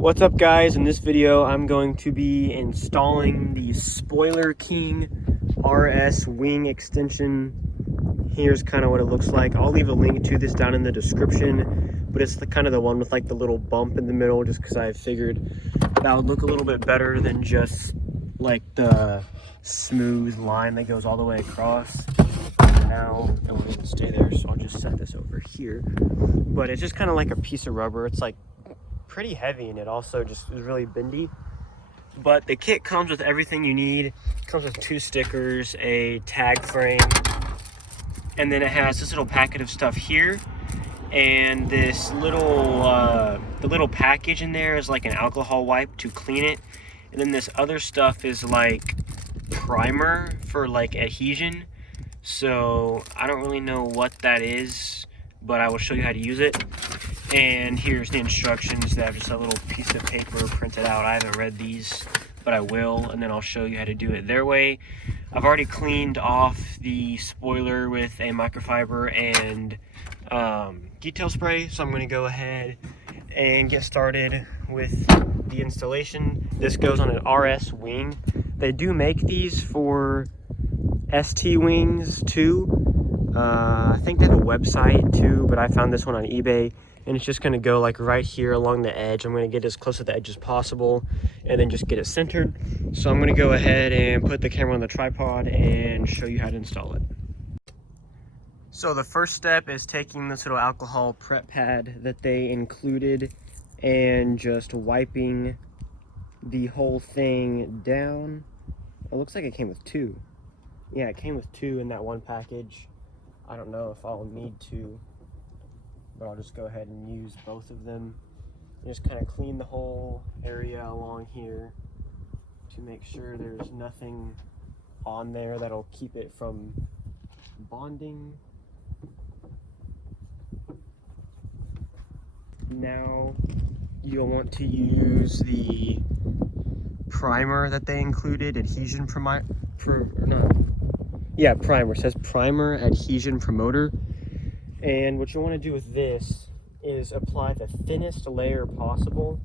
What's up guys, in this video I'm going to be installing the SpoilerKing RS wing extension. Here's kind of what it looks like. I'll leave a link to this down in the description, but it's kind of the one with like the little bump in the middle, just because I figured that would look a little bit better than just like the smooth line that goes all the way across. Now it won't even stay there, so I'll just set this over here. But it's just kind of like a piece of rubber. It's like pretty heavy, and it also just is really bendy. But the kit comes with everything you need. It comes with 2 stickers, a tag frame, and then it has this little packet of stuff here, and this little the little package in there is like an alcohol wipe to clean it, and then this other stuff is like primer for like adhesion. So I don't really know what that is, but I will show you how to use it. And here's the instructions. They have just a little piece of paper printed out. I haven't read these, but I will, and then I'll show you how to do it their way. I've already cleaned off the spoiler with a microfiber and detail spray, so I'm going to go ahead and get started with the installation. This goes on an RS wing. They do make these for ST wings too. I think they have a website too, but I found this one on eBay. And it's just going to go like right here along the edge. I'm going to get as close to the edge as possible and then just get it centered. So I'm going to go ahead and put the camera on the tripod and show you how to install it. So the first step is taking this little alcohol prep pad that they included and just wiping the whole thing down. It looks like it came with 2. Yeah, it came with 2 in that one package. I don't know if I'll need to, but I'll just go ahead and use both of them. Just kind of clean the whole area along here to make sure there's nothing on there that'll keep it from bonding. Now you'll want to use the primer that they included, Adhesion primer. It says primer adhesion promoter. And what you want to do with this is apply the thinnest layer possible.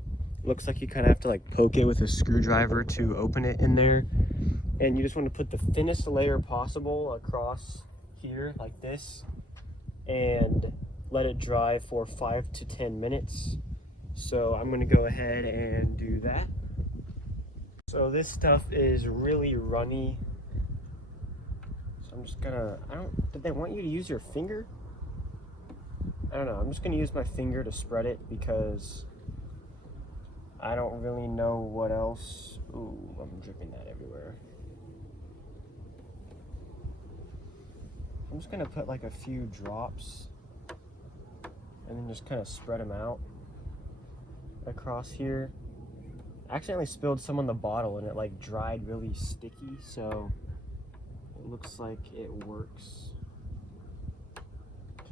Looks like you kind of have to like poke it with a screwdriver to open it in there. And you just want to put the thinnest layer possible across here like this and let it dry for 5 to 10 minutes. So I'm going to go ahead and do that. So this stuff is really runny. So I'm just gonna, did they want you to use your finger? I don't know, I'm just going to use my finger to spread it because I don't really know what else. Ooh, I'm dripping that everywhere. I'm just going to put like a few drops and then just kind of spread them out across here. I accidentally spilled some on the bottle and it like dried really sticky, so it looks like it works.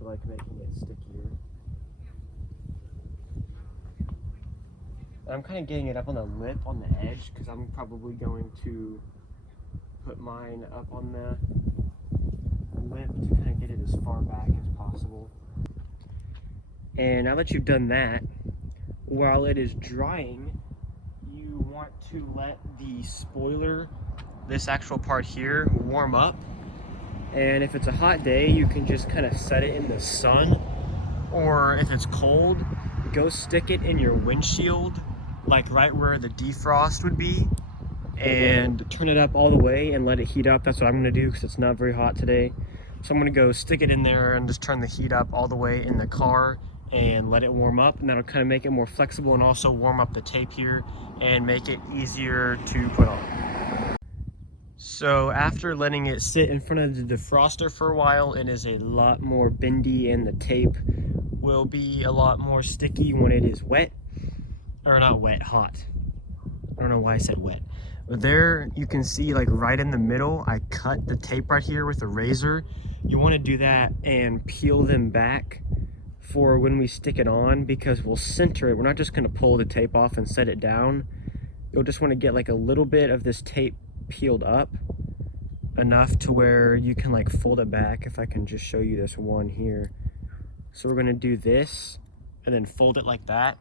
Like making it stickier. I'm kind of getting it up on the lip on the edge because I'm probably going to put mine up on the lip to kind of get it as far back as possible. And now that you've done that, while it is drying, you want to let the spoiler, this actual part here, warm up. And if it's a hot day, you can just kind of set it in the sun, or if it's cold, go stick it in your windshield, like right where the defrost would be, and turn it up all the way and let it heat up. That's what I'm going to do because it's not very hot today. So I'm going to go stick it in there and just turn the heat up all the way in the car and let it warm up, and that'll kind of make it more flexible and also warm up the tape here and make it easier to put on. So after letting it sit in front of the defroster for a while, it is a lot more bendy and the tape will be a lot more sticky when it is wet. Or not wet, hot. I don't know why I said wet. But there you can see like right in the middle, I cut the tape right here with a razor. You want to do that and peel them back for when we stick it on, because we'll center it. We're not just going to pull the tape off and set it down. You'll just want to get like a little bit of this tape peeled up enough to where you can like fold it back. If I can just show you this one here. So we're going to do this and then fold it like that.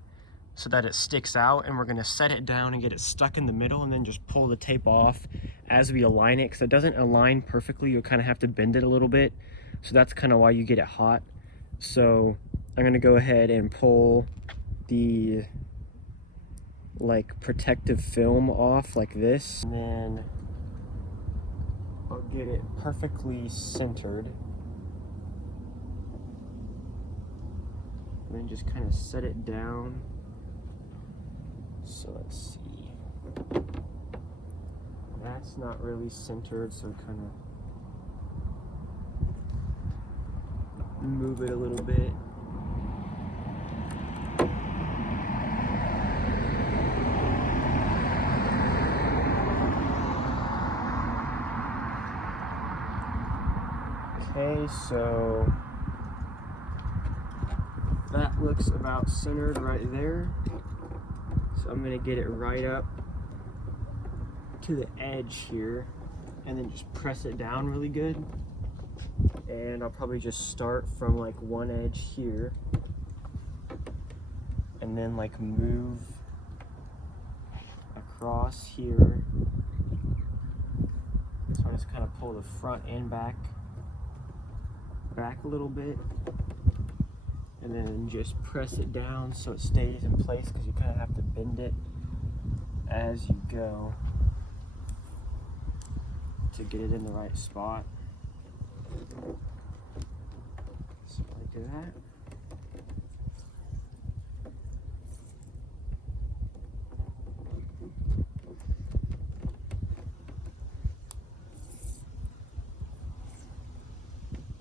so that it sticks out, and we're gonna set it down and get it stuck in the middle, and then just pull the tape off as we align it, because it doesn't align perfectly. You'll kind of have to bend it a little bit, so that's kind of why you get it hot. So I'm gonna go ahead and pull the like protective film off like this, and then I'll get it perfectly centered, and then just kind of set it down. So let's see, that's not really centered, so kind of move it a little bit. Okay, so that looks about centered right there. So I'm gonna get it right up to the edge here, and then just press it down really good. And I'll probably just start from like one edge here, and then like move across here. So I just kind of pull the front and back a little bit, and then just press it down so it stays in place, because you kind of have to bend it as you go to get it in the right spot. So I do that.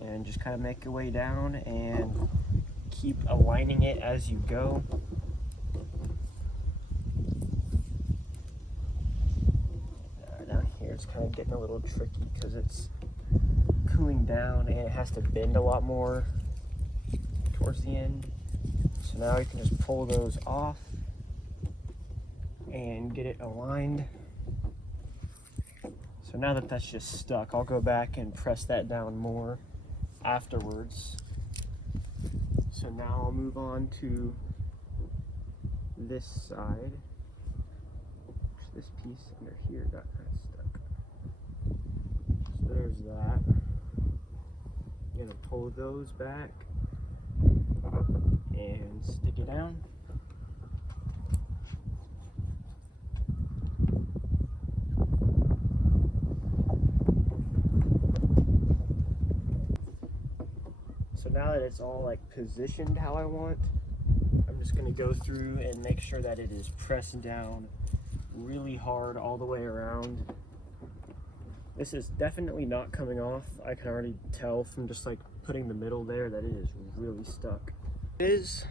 And just kind of make your way down and keep aligning it as you go. Down here it's kind of getting a little tricky because it's cooling down and it has to bend a lot more towards the end. So now you can just pull those off and get it aligned. So now that that's just stuck, I'll go back and press that down more afterwards. So now I'll move on to this side. This piece under here got kind of stuck. So there's that. I'm gonna pull those back and stick it down. So now that it's all like positioned how I want, I'm just gonna go through and make sure that it is pressed down really hard all the way around. This is definitely not coming off. I can already tell from just like putting the middle there that it is really stuck. It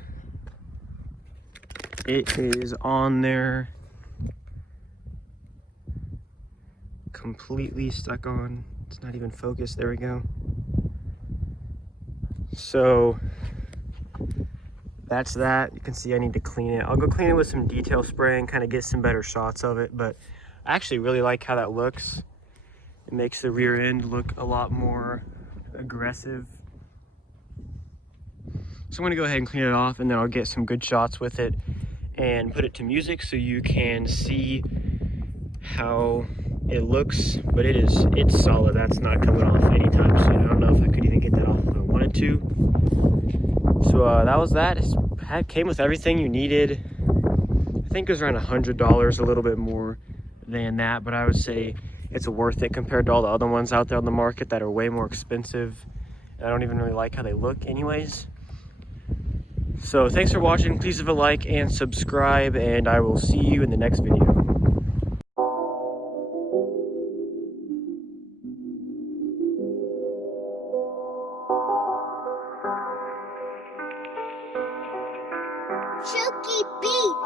is on there, completely stuck on. It's not even focused. There we go. So that's that. You can see I need to clean it. I'll go clean it with some detail spray and kind of get some better shots of it, but I actually really like how that looks. It makes the rear end look a lot more aggressive. So I'm gonna go ahead and clean it off, and then I'll get some good shots with it and put it to music so you can see how it looks. But it's solid. That's not coming off anytime soon. I don't know if I could even get that off if I wanted to. So that was that. It came with everything you needed. I think it was around $100, a little bit more than that, but I would say it's worth it compared to all the other ones out there on the market that are way more expensive. And I don't even really like how they look anyways. So thanks for watching. Please leave a like and subscribe, and I will see you in the next video. Chucky Beat.